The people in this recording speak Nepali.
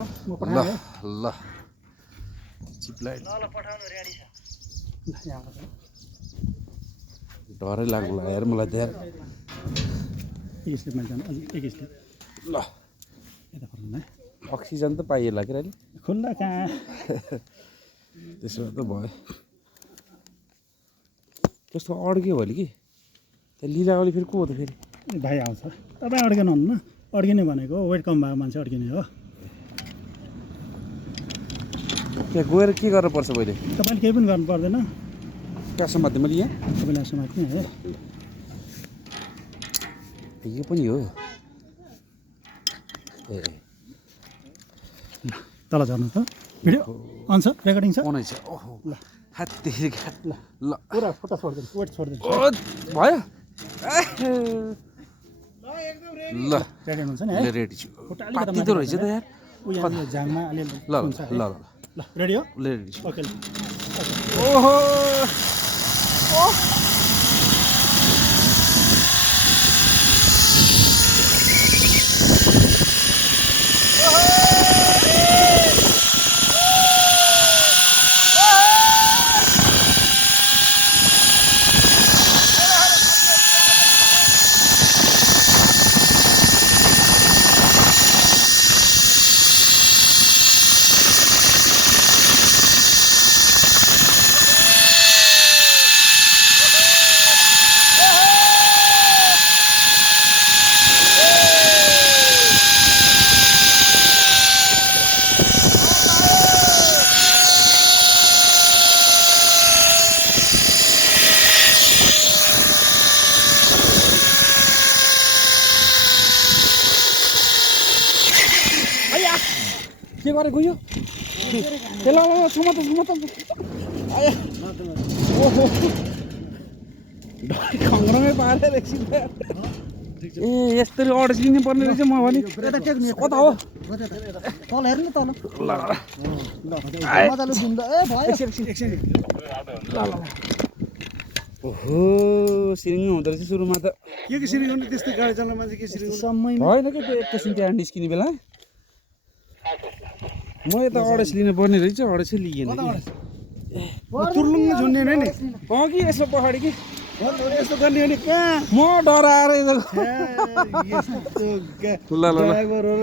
म ल पठाएँ ल चिप्लाई डरै लाग्नु लाग्यो यार मलाई त्यहाँ एक स्टेपमा जानु अलि एक स्टेप ल यता फर्कनु है अक्सिजन त पाइएला कि अहिले खुल्ला कहाँ त्यसो त भयो कस्तो अड्क्यो भोलि कि त्यहाँ लिलावली फेरि को हो त फेरि भाइ आउँछ तपाईँ अड्किनु हुन्न अड्किने भनेको वेट कम भएको मान्छे अड्किने हो त्यहाँ गएर के गर्नु पर्छ मैले तपाईँले केही पनि गर्नु पर्दैन कहाँ समात्यो मैले यहाँ तपाईँलाई समात्ने हो यो पनि हो ए तल झर्नु त भिडियो अन छ रेकर्डिङ छ आउँछ ओहो ल हात्ती ल ल पुरा फोटो छोडिदिनु वेट छोडिदिनु ओ भयो ल रेडी हुन्छ नि है ल रेडी छु खुट्टा अलिकति पातिदो रहेछ त यार उयो यहाँ झाङमा अलिअलि ल हुन्छ ल है। ल ल रेडी हो ल रेडी छु ओके ओहो के गरेको यो ल ल ल समात आया ओहो डरै खङ्ग्रमै पारेर एकछिन त ए यस्तरी अड्किनु पर्ने रहेछ म भने कता हो तल हेर्नु तल ल मजाले जुम्दा ए भयो एकछिन ल ल ओहो सिरिङ हुँदो रहेछ सुरुमा त के सिरिङ हुने त्यस्तो गाडी चलाउने मान्छे के सिरिङ समयमा होइन कि त्यो एकैछिन त्यहाँ निस्किने बेला म यता अडेस लिनु पर्ने रहेछ अडेसै लिएन तुर्लुङ्ग झुन्ने नि कि यसो पछाडि कि यस्तो गर्ने भने कहाँ म डराएर यस्तो ल ल ल ड्राइभरहरू